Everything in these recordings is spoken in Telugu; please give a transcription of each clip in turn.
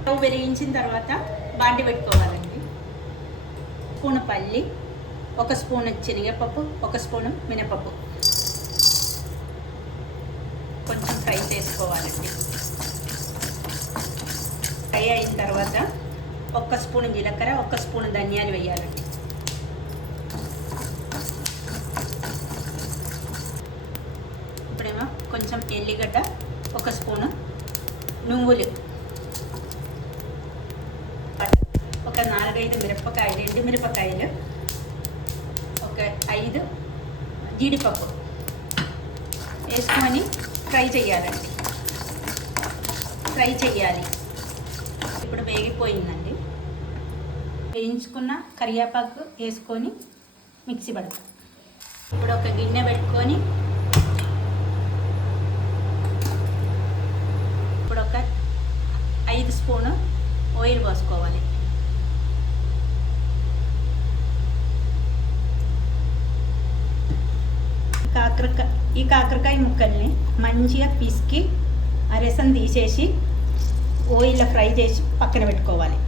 స్టవ్ వెలిగించిన తర్వాత బాండి పెట్టుకోవాలండి. స్పూన్ పల్లి, 1 స్పూన్ శనగపప్పు, 1 స్పూన్ మినపప్పు కొంచెం ఫ్రై చేసుకోవాలండి. ఫ్రై అయిన తర్వాత 1 స్పూన్ జీలకర్ర, 1 స్పూన్ ధనియాలు వేయాలండి. ఇప్పుడేమో కొంచెం ఎల్లిగడ్డ, 1 స్పూను నువ్వులు, ఒక 4-5 మిరపకాయలు, ఎండు మిరపకాయలు, ఒక 5 జీడిపప్పు వేసుకొని ఫ్రై చేయాలండి. ఇప్పుడు వేగిపోయిందండి. వేయించుకున్న కరివేపాకు వేసుకొని మిక్సీ పడతాం. ఇప్పుడు ఒక గిన్నె పెట్టుకొని ఇప్పుడు ఒక 5 స్పూను ఆయిల్ పోసుకోవాలి. ఈ కాకరకాయ ముక్కల్ని మంచిగా పిసికి ఆ రసం తీసేసి ఆయిల్లో ఫ్రై చేసి పక్కన పెట్టుకోవాలి.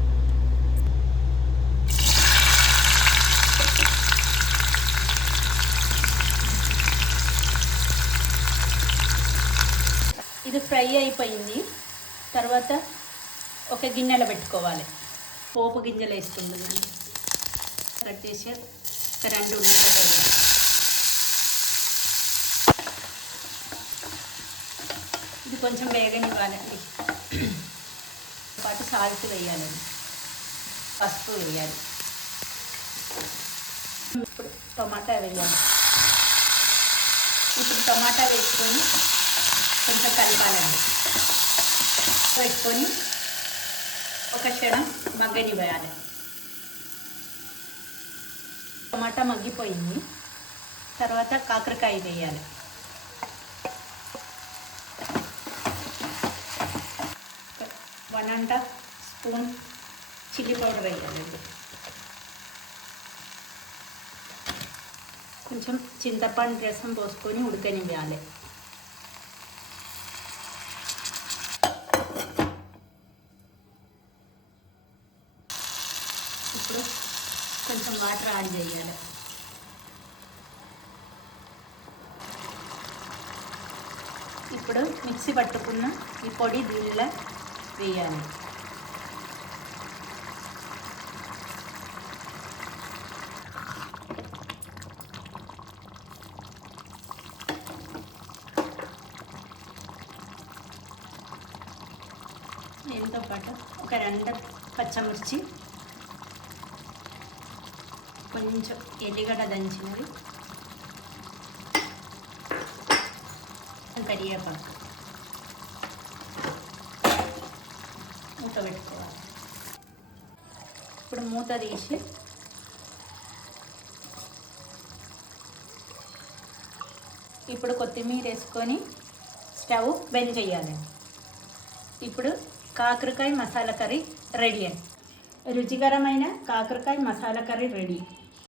ఇది ఫ్రై అయిపోయింది. తర్వాత ఒక గిన్నెలో పెట్టుకోవాలి. పోపు గింజలు వేసుకుంటున్నాను. కట్ చేసి ఒక 2 ఉల్లిపాయలు, ఇది కొంచెం వేగనివ్వాలండి. పాటు సాల్ట్ వేయాలండి, పసుపు వేయాలి. ఇప్పుడు టమాటా వేయాలి. ఇప్పుడు టమాటా వేసుకొని కొంచెం కలపాలండి. పెట్టుకొని ఒక క్షణం మగ్గనివ్వాలి. టమాటా మగ్గిపోయింది. తర్వాత కాకరకాయ వేయాలి. ఒక 1½ స్పూన్ చిల్లీ పౌడర్ వేయాలండి. కొంచెం చింతపండు రసం పోసుకొని ఉడకనివ్వాలి. ఇప్పుడు కొంచెం వాటర్ యాడ్ చేయాలి. ఇప్పుడు మిక్సీ పట్టుకున్న ఈ పొడి దీనిలో వేయాలి. దీంతో పాటు ఒక 2 పచ్చిమిర్చి, కొంచెం ఎల్లిగడ్డ దంచినవి, కరివేపాకు మూత పెట్టుకోవాలి. ఇప్పుడు మూత తీసి ఇప్పుడు కొత్తిమీర వేసుకొని స్టవ్ బంద్ చేయాలి. ఇప్పుడు కాకరకాయ మసాలా కర్రీ రెడీ అండి. రుచికరమైన కాకరకాయ మసాలా కర్రీ రెడీ.